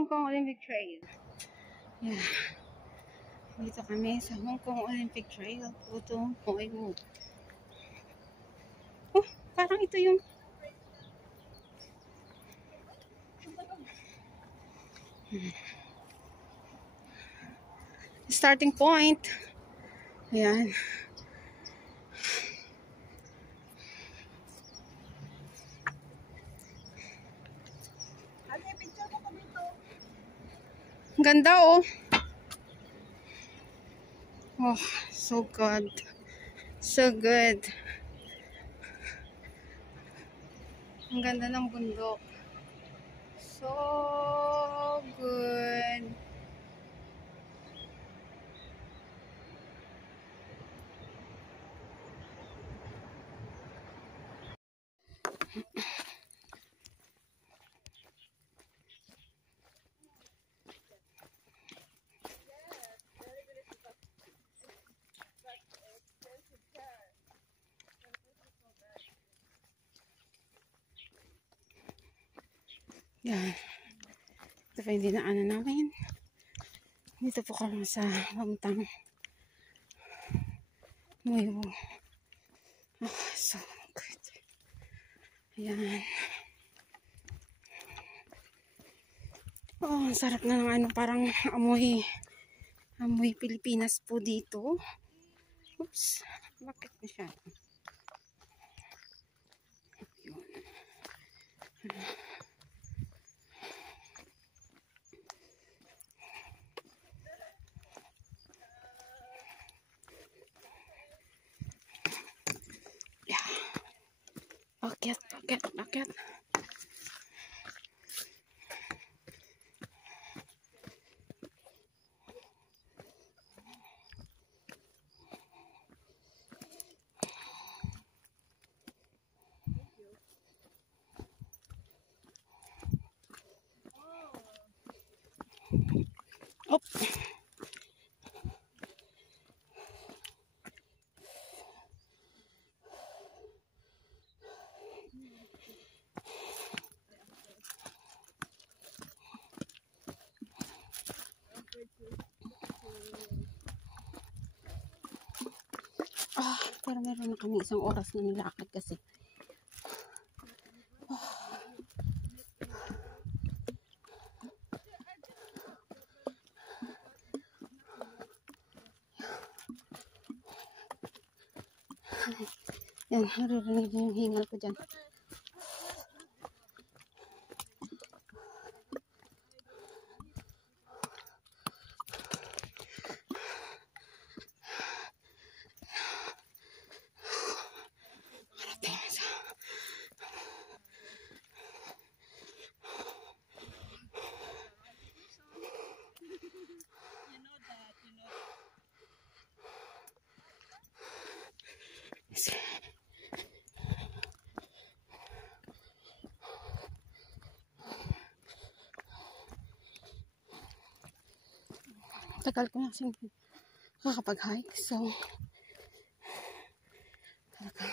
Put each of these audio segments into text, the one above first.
Hong Kong Olympic Trail. Yeah. Dito kami sa Hong Kong Olympic Trail. Puto, Hollywood. Oh, parang ito yung starting point. Ayan. Ang ganda oh. Oh, so good. So good. Ang ganda ng bundok. So good. Yan. Ito pa yung dinaanan namin. Dito po kami sa Pamuntang Muyo. Oh, so good. Ayan. Oh, ang sarap na ng ano, parang amoy Pilipinas po dito. Oops. Bakit masyado? Yun. Akyat. Op. Pero meron na kami isang oras na nilakad kasi. Yan, naririnig yung hingal ko dyan. Tagal ko na kasi kakapag-hike. So, talaga.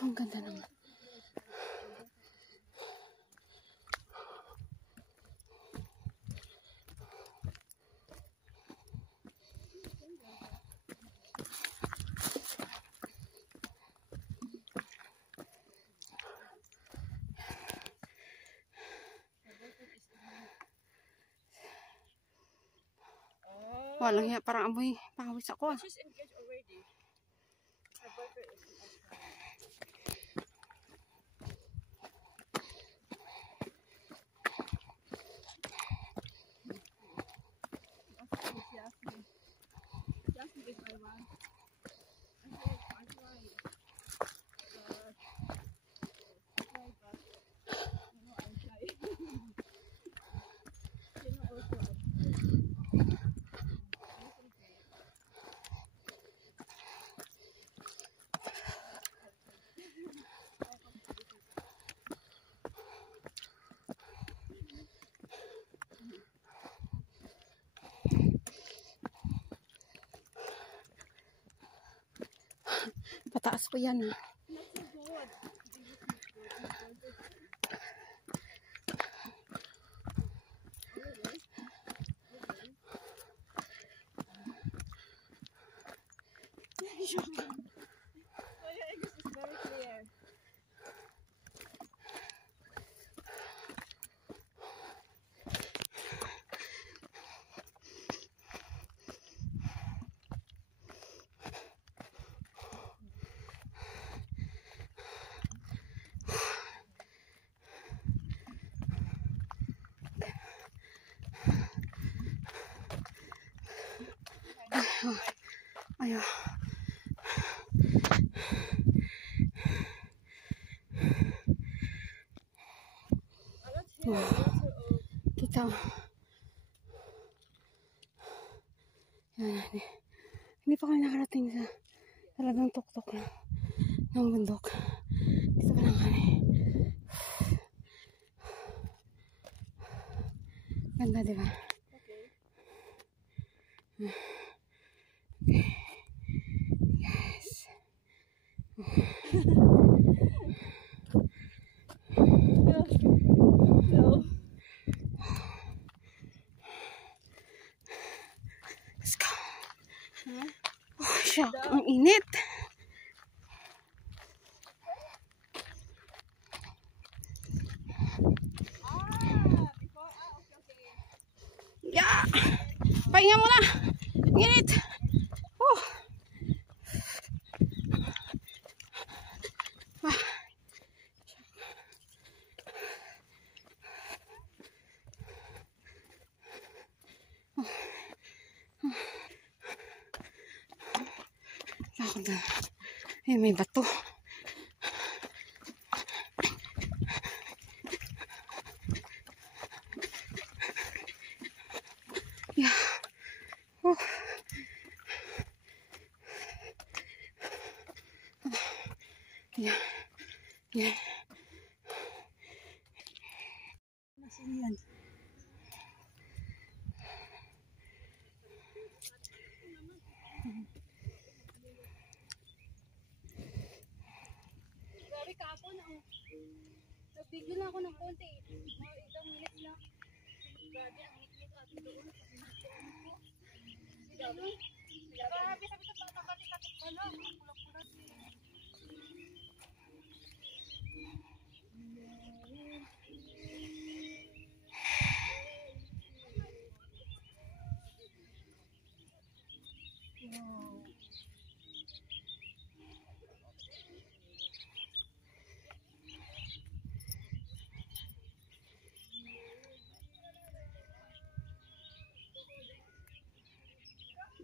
Ang ganda naman. Walang hiya, parang amoy pawis ako. She's engaged already. Her boyfriend is in Australia. She asked me if I want. I said, I try. I'm shy. Also, Napakataas po yan. Not so good. So your English is very clear. Ayaw. Kita. Yan. Hindi pa kami nakarating sa talagang tuktok ng bundok. Dito pa lang kami. Ganda, diba? Okay. Okay. Yes. No. Let's go. Huh? Oh, shock. Ang init. Okay. Yeah. Pahinga muna. Ang init. Oh. Ah. Ako na. Ay, may bato. Yeah. Oh. Yeah. Yeah. Nasaan yan? Grabe kapon ako. Nag-video na ako ng konti. Mga ilang minutes na. Grabe, ang nikit at doon. Grabe. Grabe, sabi sa pagkakatik-katik ko lang. Kulak-kulak. Wow.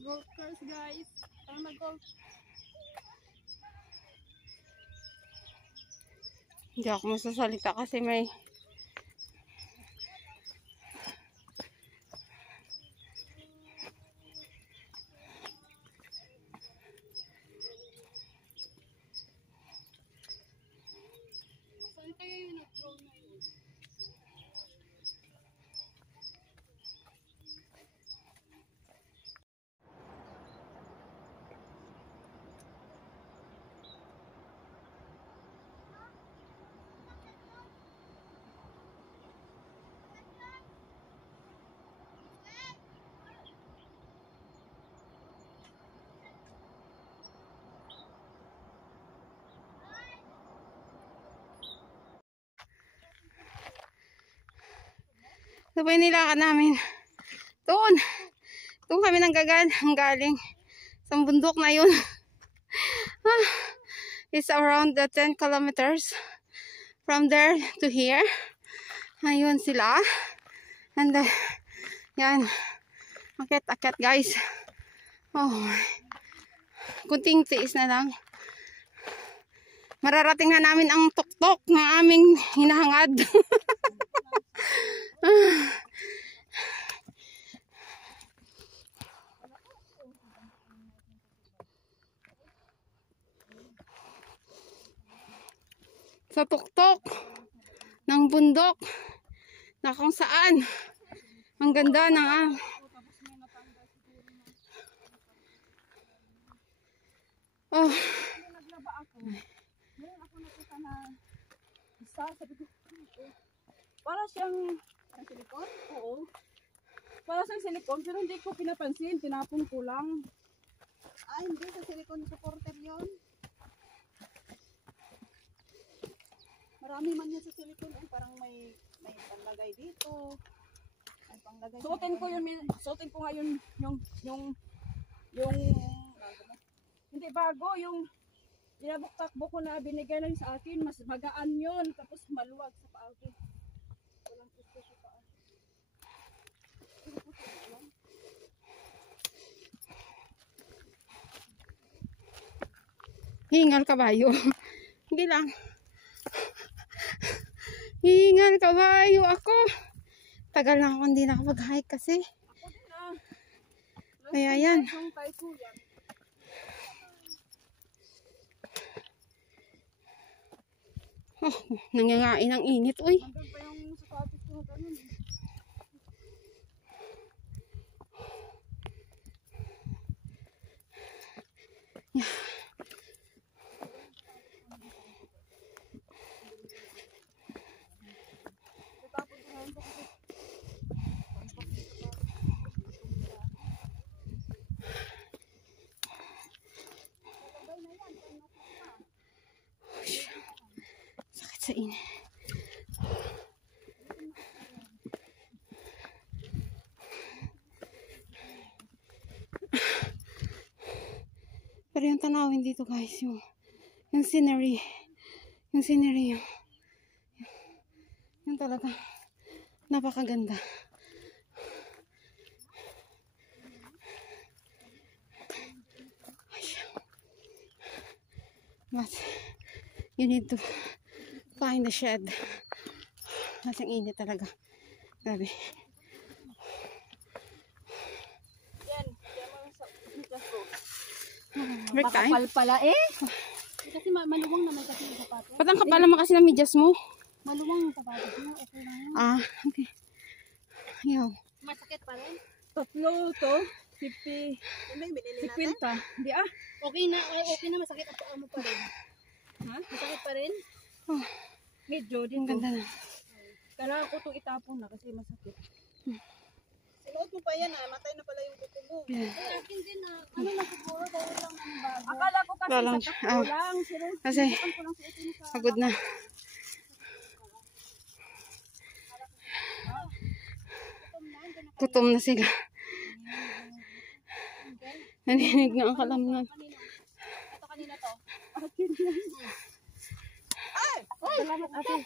Golf course, guys. Tara mag-golf. Hindi ako masasalita kasi may Saan kaya yung nag-drone na yun? sabay nilakan namin. Doon. Doon kami galing. Sa bundok na yun. It's around the 10 kilometers from there to here. Ayun sila. And yan. Akit guys. Oh. Kunting tiis na lang. Mararating na namin ang tuktok ng aming hinahangad. Sa tuktok ng bundok na kung saan ang ganda ng oh, ba ako? Meron ako nakita na isa, sabi ko, para siyang silikon? Oo. Para siyang silikon, pero hindi ko pinapansin, tinapon ko lang. Ah, hindi sa silicone supporter yun. Marami man yan sa silicone. Ay, parang may panglagay dito. May panglagay. Suotin ko yun, suotin ko nga yun, yung hindi bago, yung inabok-takbo ko na binigay lang sa akin, mas magaan yun, tapos maluwag sa paa ko. Walang pusto sa paa. Hingal kabayo. Hindi lang. Hingal kabayo ako. Tagal na ako hindi nakapag-hike kasi. Ako din ah. Kaya yan. Yung tayo ko yan. Oh, nangangain ang init. Uy. Hanggang pa yung sapatos ko ganun. Tatapon ko ngayon kasi Sakit sa init. Pero yung tanawin dito guys, yung scenery, yung talaga napakaganda. But you need to find the shed. Kasi ang init talaga. Grabe. yan, kaya mga sa bigas ko. Break time. Makapal pala eh. Kasi maluwang naman kasi yung sapatos. Ba't ang kapal naman kasi ng medyas mo? Maluwang yung sapatos mo, okay lang yun. Ah, okay. Ayaw. Masakit pa rin? Tatlo to, 50, Ano yung binili natin? 50. Hindi ah. Okay na, masakit ang paa mo pa rin. Ha? Masakit pa rin? Oh, Medyo, ang dito. ganda na. Kailangan ko itong itapon na kasi masakit. Sinuot mo pa yan ah. Matay na pala yung kuko mo. Yeah. Sa akin din na, ano na siguro, dahil lang ang bago. Akala ko kasi Walang- sa takbo lang. Pero, Kasi sinubukan ko lang suotin sa... pagod na. Gutom na sila. Naninig na ang kalamnan. Ito kanina to. Akin yan. Ay! Salamat ate.